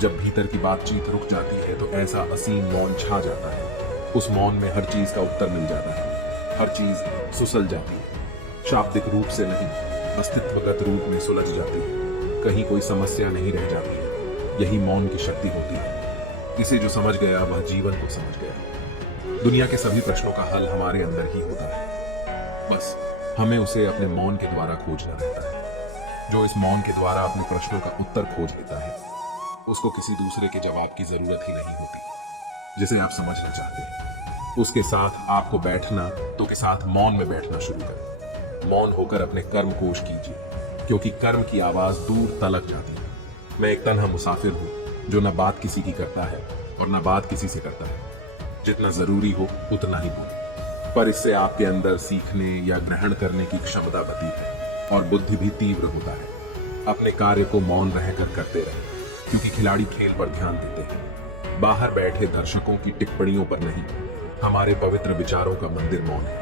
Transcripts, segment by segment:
जब भीतर की बातचीत रुक जाती है तो ऐसा असीम मौन छा जाता है। उस मौन में हर चीज का उत्तर मिल जाता है, हर चीज सुसल जाती है, शाब्दिक रूप से नहीं, अस्तित्वगत रूप में सुलझ जाती है। कहीं कोई समस्या नहीं रह जाती है। यही मौन की शक्ति होती है। इसे जो समझ गया वह जीवन को समझ गया। दुनिया के सभी प्रश्नों का हल हमारे अंदर ही होता है, बस हमें उसे अपने मौन के द्वारा खोजना रहता है। जो इस मौन के द्वारा अपने प्रश्नों का उत्तर खोज लेता है, उसको किसी दूसरे के जवाब की जरूरत ही नहीं होती। जिसे आप समझना चाहते हैं, उसके साथ आपको बैठना तो के साथ मौन में बैठना शुरू करें। मौन होकर अपने कर्म कोश कीजिए, क्योंकि कर्म की आवाज दूर तलक जाती है। मैं एक तन्हा मुसाफिर हूं, जो न बात किसी की करता है और न बात किसी से करता है। जितना जरूरी हो उतना ही बोले, पर इससे आपके अंदर सीखने या ग्रहण करने की क्षमता बढ़ती है और बुद्धि भी तीव्र होता है। अपने कार्य को मौन रहकर करते रहे, क्योंकि खिलाड़ी खेल पर ध्यान देते हैं, बाहर बैठे दर्शकों की टिप्पणियों पर नहीं। हमारे पवित्र विचारों का मंदिर मौन है।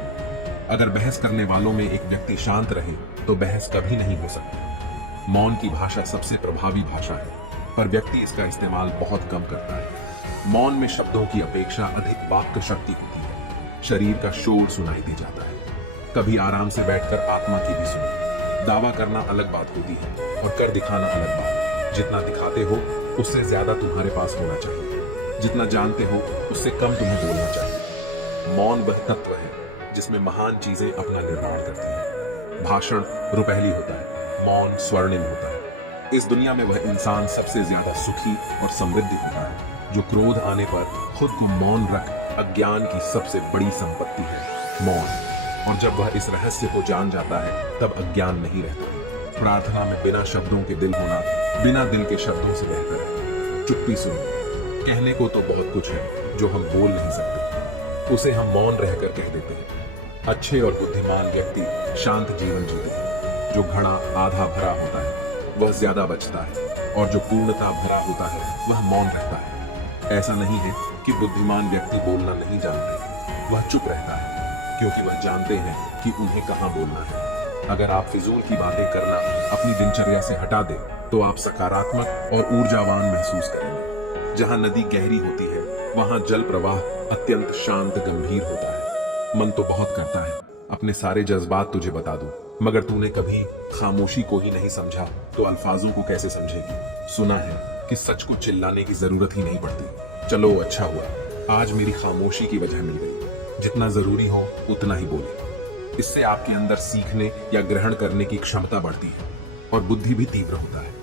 अगर बहस करने वालों में एक व्यक्ति शांत रहे तो बहस कभी नहीं हो सकती। मौन की भाषा सबसे प्रभावी भाषा है, पर व्यक्ति इसका इस्तेमाल बहुत कम करता है। मौन में शब्दों की अपेक्षा अधिक वाक्य शक्ति होती है। शरीर का शोर सुनाई दे जाता है। कभी आराम से बैठकर आत्मा की भी सुनो। दावा करना अलग बात होती है और कर दिखाना अलग बात। जितना दिखाते हो उससे ज्यादा तुम्हारे पास होना चाहिए। जितना जानते हो उससे कम तुम्हें बोलना चाहिए। मौन वह तत्व है जिसमें महान चीजें अपना निर्माण करती हैं। भाषण रुपहली होता है, मौन स्वर्णिम होता है। इस दुनिया में वह इंसान सबसे ज्यादा सुखी और समृद्ध होता है जो क्रोध आने पर खुद को मौन रख अज्ञान की सबसे बड़ी संपत्ति है मौन। और जब वह इस रहस्य को जान जाता है तब अज्ञान नहीं रहता। प्रार्थना में बिना शब्दों के दिल होना बिना दिल के शब्दों से बेहतर है। चुप्पी सुनो। कहने को तो बहुत कुछ है जो हम बोल नहीं सकते, उसे हम मौन रहकर कह देते हैं। अच्छे और बुद्धिमान व्यक्ति शांत जीवन जीते हैं। जो घड़ा आधा भरा होता है वह ज्यादा बचता है, और जो पूर्णता भरा होता है वह मौन रहता है। ऐसा नहीं है कि बुद्धिमान व्यक्ति बोलना नहीं जानते, वह चुप रहता है क्योंकि वह जानते हैं कि उन्हें कहाँ बोलना है। अगर आप फिजूल की बातें करना अपनी दिनचर्या से हटा दें तो आप सकारात्मक और ऊर्जावान महसूस करेंगे। जहां नदी गहरी होती है वहां जल प्रवाह अत्यंत शांत गंभीर होता है। मन तो बहुत करता है अपने सारे जज्बात तुझे बता दूं, मगर तूने कभी खामोशी को ही नहीं समझा तो अल्फाजों को कैसे समझेगी। सुना है कि सच को चिल्लाने की जरूरत ही नहीं पड़ती। चलो अच्छा हुआ आज मेरी खामोशी की वजह मिल गई। जितना जरूरी हो उतना ही बोले। इससे आपके अंदर सीखने या ग्रहण करने की क्षमता बढ़ती है और बुद्धि भी तीव्र होता है।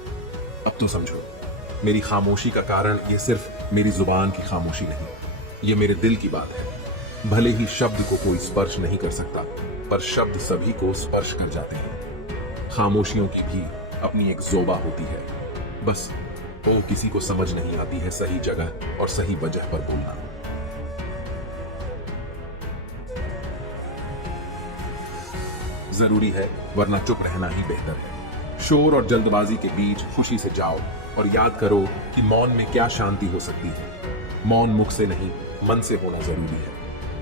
अब तो समझो, मेरी खामोशी का कारण ये सिर्फ मेरी जुबान की खामोशी नहीं, ये मेरे दिल की बात है। भले ही शब्द को कोई स्पर्श नहीं कर सकता, पर शब्द सभी को स्पर्श कर जाते हैं। खामोशियों की भी अपनी एक जोबा होती है, बस वो किसी को समझ नहीं आती है सही जगह और सही वजह पर बोलना। जरूरी है, वरना चुप रहना ही बेहतर है। शोर और जल्दबाजी के बीच खुशी से जाओ और याद करो कि मौन में क्या शांति हो सकती है। मौन मुख से नहीं, मन से होना जरूरी है।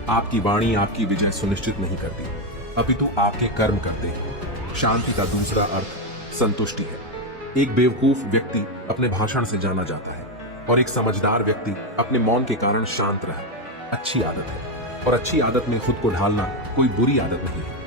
आपकी वाणी आपकी विजय सुनिश्चित नहीं करती, अपितु आपके कर्म करते हैं। शांति का दूसरा अर्थ संतुष्टि है। एक बेवकूफ व्यक्ति अपने भाषण से जाना जाता है और एक समझदार व्यक्ति अपने मौन के कारण शांत रहा। अच्छी आदत है, और अच्छी आदत में खुद को ढालना कोई बुरी आदत नहीं है।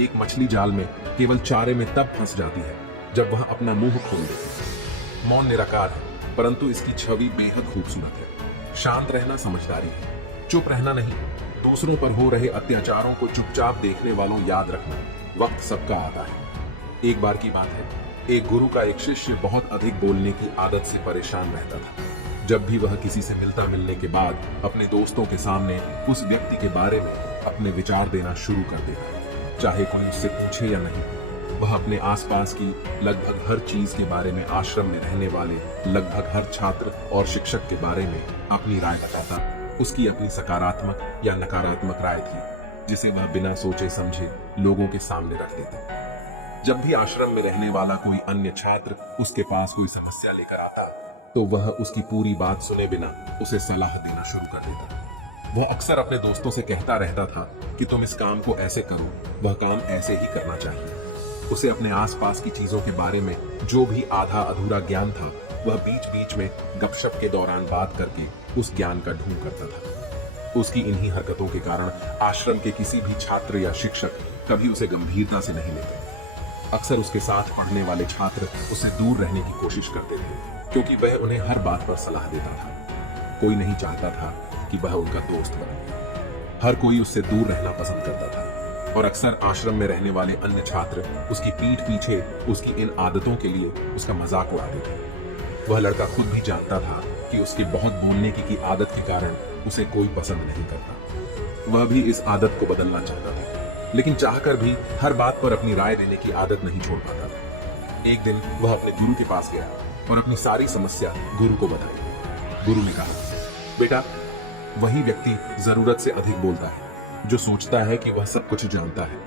एक मछली जाल में केवल चारे में तब फंस जाती है जब वह अपना मुंह खोल देती है। मौन निराकार है, परंतु इसकी छवि बेहद खूबसूरत है। शांत रहना समझदारी है, चुप रहना नहीं। दूसरों पर हो रहे अत्याचारों को चुपचाप देखने वालों याद रखना, वक्त सबका आता है। एक बार की बात है, एक गुरु का एक शिष्य बहुत अधिक बोलने की आदत से परेशान रहता था। जब भी वह किसी से मिलता मिलने के बाद अपने दोस्तों के सामने उस व्यक्ति के बारे में अपने विचार देना शुरू कर देता, चाहे कोई उससे पूछे या नहीं। वह अपने आसपास की लगभग हर चीज के बारे में, आश्रम में रहने वाले लगभग हर छात्र और शिक्षक के बारे में अपनी राय बताता। उसकी अपनी सकारात्मक या नकारात्मक राय थी, जिसे वह बिना सोचे समझे लोगों के सामने रख देता। जब भी आश्रम में रहने वाला कोई अन्य छात्र उसके पास कोई समस्या लेकर आता तो वह उसकी पूरी बात सुने बिना उसे सलाह देना शुरू कर देता। वह अक्सर अपने दोस्तों से कहता रहता था कि तुम इस काम को ऐसे करो, वह काम ऐसे ही करना चाहिए। उसे अपने आसपास की चीजों के बारे में जो भी आधा अधूरा ज्ञान था वह बीच बीच में गपशप के दौरान बात करके उस ज्ञान का ढूंढ करता था। उसकी इन्हीं हरकतों के कारण आश्रम के किसी भी छात्र या शिक्षक कभी उसे गंभीरता से नहीं लेते। अक्सर उसके साथ पढ़ने वाले छात्र उससे दूर रहने की कोशिश करते थे, क्योंकि वह उन्हें हर बात पर सलाह देता था। कोई नहीं चाहता था कि वह उनका दोस्त बने। हर कोई उससे दूर रहना पसंद करता था, और अक्सर आश्रम में रहने वाले अन्य छात्र उसकी पीठ पीछे उसकी इन आदतों के लिए उसका मजाक उड़ाते थे। वह लड़का खुद भी जानता था कि उसकी बहुत बोलने की आदत के कारण उसे कोई पसंद नहीं करता। वह भी इस आदत को बदलना चाहता था, लेकिन चाहकर भी हर बात पर अपनी राय देने की आदत नहीं छोड़ पाता था। एक दिन वह अपने गुरु के पास गया और अपनी सारी समस्या गुरु को बताई। गुरु ने कहा, बेटा, वही व्यक्ति जरूरत से अधिक बोलता है जो सोचता है कि वह सब कुछ जानता है।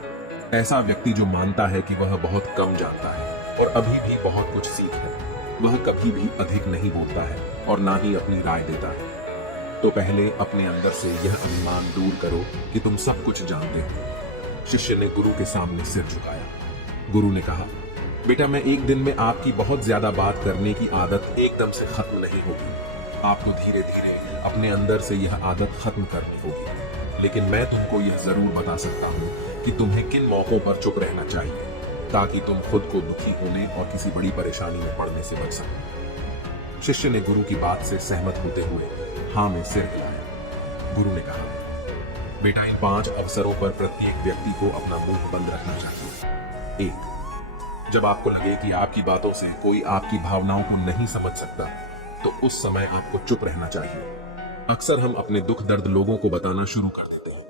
ऐसा व्यक्ति जो मानता है कि वह बहुत कम जानता है और अभी भी बहुत कुछ सीख है, वह कभी भी अधिक नहीं बोलता है और ना ही अपनी राय देता है। तो पहले अपने अंदर से यह अभिमान दूर करो कि तुम सब कुछ जानते हो। शिष्य ने गुरु के सामने सिर झुकाया। गुरु ने कहा, बेटा, मैं एक दिन में आपकी बहुत ज्यादा बात करने की आदत एकदम से खत्म नहीं होगी। आपको धीरे धीरे अपने अंदर से यह आदत खत्म करनी होगी। लेकिन मैं तुमको यह जरूर बता सकता हूँ कि तुम्हें किन मौकों पर चुप रहना चाहिए, ताकि तुम खुद को दुखी होने और किसी बड़ी परेशानी में पड़ने से बच सको। शिष्य ने गुरु की बात से सहमत होते हुए हाँ में सिर हिलाया। गुरु ने कहा, बेटा, इन 5 अवसरों पर प्रत्येक व्यक्ति को अपना मुंह बंद रखना चाहिए। 1, जब आपको लगे कि आपकी बातों से कोई आपकी भावनाओं को नहीं समझ सकता, तो उस समय आपको चुप रहना चाहिए। अक्सर हम अपने दुख दर्द लोगों को बताना शुरू कर देते हैं,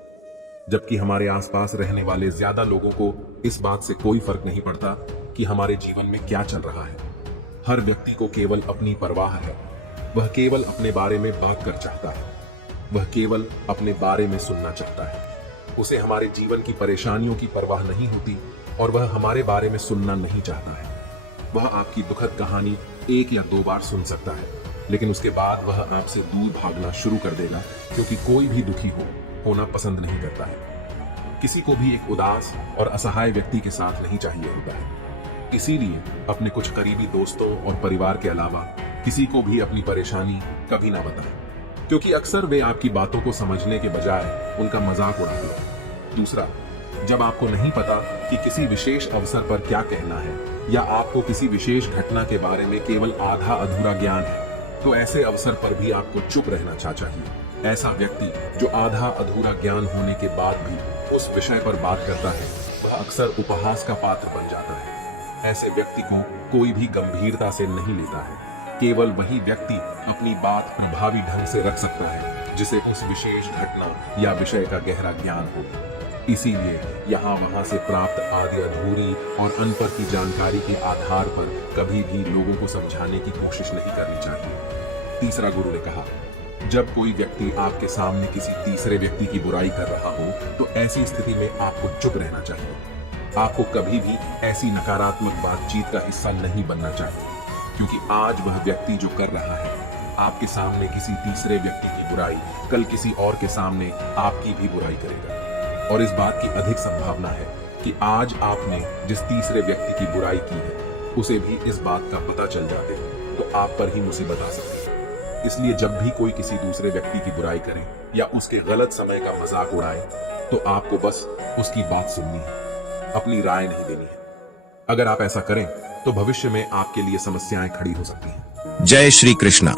जबकि हमारे आसपास रहने वाले ज्यादा लोगों को इस बात से कोई फर्क नहीं पड़ता कि हमारे जीवन में क्या चल रहा है। हर व्यक्ति को केवल अपनी परवाह है। वह केवल अपने बारे में बात कर चाहता है। वह केवल अपने बारे में सुनना चाहता है। उसे हमारे जीवन की परेशानियों की परवाह नहीं होती और वह हमारे बारे में सुनना नहीं चाहता है। वह आपकी दुखद कहानी 1 या 2 बार सुन सकता है, लेकिन उसके बाद वह आपसे दूर भागना शुरू कर देगा, क्योंकि कोई भी दुखी होना पसंद नहीं करता है। किसी को भी एक उदास और असहाय व्यक्ति के साथ नहीं चाहिए होता है। इसीलिए अपने कुछ करीबी दोस्तों और परिवार के अलावा किसी को भी अपनी परेशानी कभी ना बताएं, क्योंकि अक्सर वे आपकी बातों को समझने के बजाय उनका मजाक उड़ाते हैं। दूसरा, जब आपको नहीं पता कि किसी विशेष अवसर पर क्या कहना है, या आपको किसी विशेष घटना के बारे में केवल आधा अधूरा ज्ञान है, तो ऐसे अवसर पर भी आपको चुप रहना चाहिए। ऐसा व्यक्ति जो आधा अधूरा ज्ञान होने के बाद भी उस विषय पर बात करता है, वह अक्सर उपहास का पात्र बन जाता है। ऐसे व्यक्ति को कोई भी गंभीरता से नहीं लेता है। केवल वही व्यक्ति अपनी बात प्रभावी ढंग से रख सकता है जिसे उस विशेष घटना या विषय का गहरा ज्ञान हो। इसीलिए यहाँ वहां से प्राप्त आदि अधूरी और अनपढ़ की जानकारी के आधार पर कभी भी लोगों को समझाने की कोशिश नहीं करनी चाहिए। तीसरा, गुरु ने कहा, जब कोई व्यक्ति आपके सामने किसी तीसरे व्यक्ति की बुराई कर रहा हो, तो ऐसी स्थिति में आपको चुप रहना चाहिए। आपको कभी भी ऐसी नकारात्मक बातचीत का हिस्सा नहीं बनना चाहिए, क्योंकि आज वह व्यक्ति जो कर रहा है आपके सामने किसी तीसरे व्यक्ति की बुराई, कल किसी और के सामने आपकी भी बुराई करेगा। और इस बात की अधिक संभावना है कि आज आपने जिस तीसरे व्यक्ति की बुराई की है, उसे भी इस बात का पता चल जाए तो आप पर ही मुसीबत आ सकती है। इसलिए जब भी कोई किसी दूसरे व्यक्ति की बुराई करे या उसके गलत समय का मजाक उड़ाए, तो आपको बस उसकी बात सुननी है, अपनी राय नहीं देनी है। अगर आप ऐसा करें तो भविष्य में आपके लिए समस्याएं खड़ी हो सकती हैं। जय श्री कृष्णा।